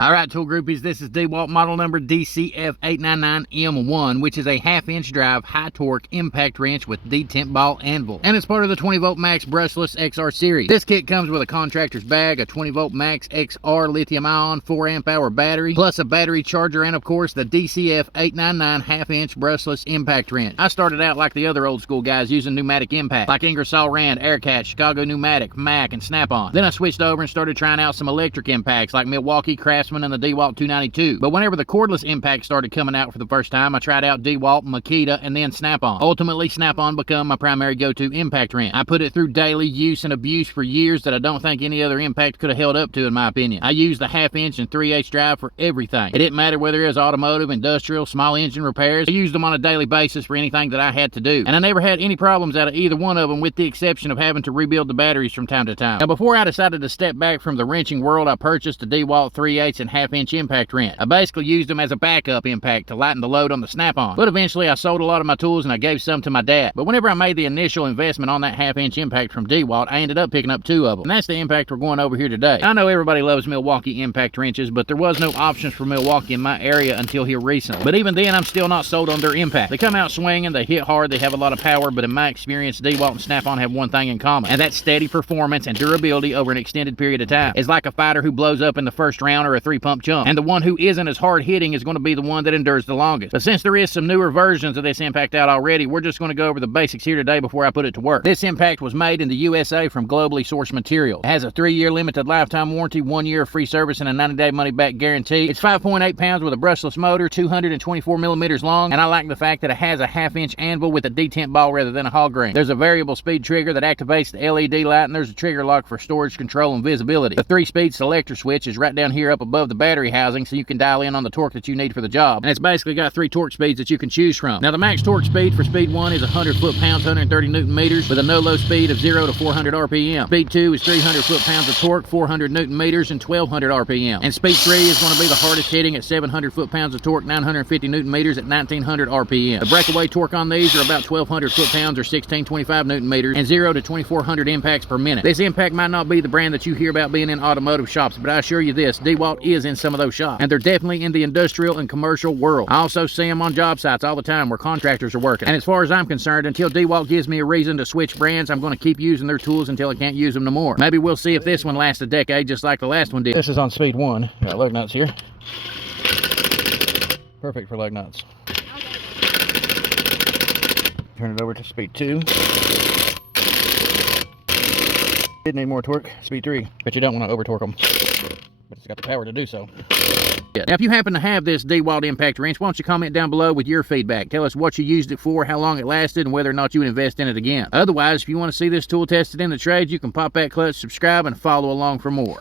All right, tool groupies, this is Dewalt model number DCF899M1, which is a half-inch drive, high-torque impact wrench with detent ball anvil. And it's part of the 20-volt max brushless XR series. This kit comes with a contractor's bag, a 20-volt max XR lithium-ion 4-amp-hour battery, plus a battery charger, and of course, the DCF899 half-inch brushless impact wrench. I started out like the other old-school guys using pneumatic impact, like Ingersoll Rand, Aircat, Chicago Pneumatic, Mac, and Snap-on. Then I switched over and started trying out some electric impacts, like Milwaukee, Craftsman, and the Dewalt 292. But whenever the cordless impact started coming out for the first time, I tried out Dewalt, Makita, and then Snap-on. Ultimately, Snap-on became my primary go-to impact wrench. I put it through daily use and abuse for years that I don't think any other impact could have held up to, in my opinion. I used the half-inch and 3/8 drive for everything. It didn't matter whether it was automotive, industrial, small engine repairs. I used them on a daily basis for anything that I had to do. And I never had any problems out of either one of them, with the exception of having to rebuild the batteries from time to time. Now, before I decided to step back from the wrenching world, I purchased a Dewalt 3/8 and half-inch impact wrench. I basically used them as a backup impact to lighten the load on the Snap-on. But eventually I sold a lot of my tools and I gave some to my dad. But whenever I made the initial investment on that half-inch impact from Dewalt, I ended up picking up 2 of them. And that's the impact we're going over here today. I know everybody loves Milwaukee impact wrenches, but there was no options for Milwaukee in my area until here recently. But even then, I'm still not sold on their impact. They come out swinging, they hit hard, they have a lot of power, but in my experience, Dewalt and Snap-on have one thing in common, and that's steady performance and durability over an extended period of time. It's like a fighter who blows up in the first round or a 3-pump chump, and the one who isn't as hard hitting is going to be the one that endures the longest. But since there is some newer versions of this impact out already, we're just going to go over the basics here today before I put it to work. This impact was made in the USA from globally sourced material. It has a 3-year limited lifetime warranty, 1 year of free service, and a 90-day money-back guarantee. It's 5.8 pounds with a brushless motor, 224 millimeters long, and I like the fact that it has a half-inch anvil with a detent ball rather than a hog ring. There's a variable speed trigger that activates the LED light, and there's a trigger lock for storage, control, and visibility. The 3-speed selector switch is right down here up above the battery housing, so you can dial in on the torque that you need for the job. And it's basically got 3 torque speeds that you can choose from. Now, the max torque speed for speed 1 is 100 foot-pounds, 130 newton meters, with a no-low speed of 0 to 400 RPM. Speed 2 is 300 foot-pounds of torque, 400 newton meters, and 1200 RPM. And speed 3 is going to be the hardest hitting at 700 foot-pounds of torque, 950 newton meters at 1900 RPM. The breakaway torque on these are about 1200 foot-pounds or 1625 newton meters, and 0 to 2400 impacts per minute. This impact might not be the brand that you hear about being in automotive shops, but I assure you this, Dewalt is in some of those shops, and they're definitely in the industrial and commercial world. I also see them on job sites all the time where contractors are working. And as far as I'm concerned, until Dewalt gives me a reason to switch brands, I'm going to keep using their tools until I can't use them no more. Maybe we'll see if this one lasts a decade just like the last one did. This is on speed 1. Got lug nuts here. Perfect for lug nuts. Turn it over to speed 2. Did need more torque, speed 3, but you don't want to over torque them. But it's got the power to do so. Yeah. Now, if you happen to have this Dewalt impact wrench, why don't you comment down below with your feedback. Tell us what you used it for, how long it lasted, and whether or not you would invest in it again. Otherwise, if you want to see this tool tested in the trade, you can pop that clutch, subscribe, and follow along for more.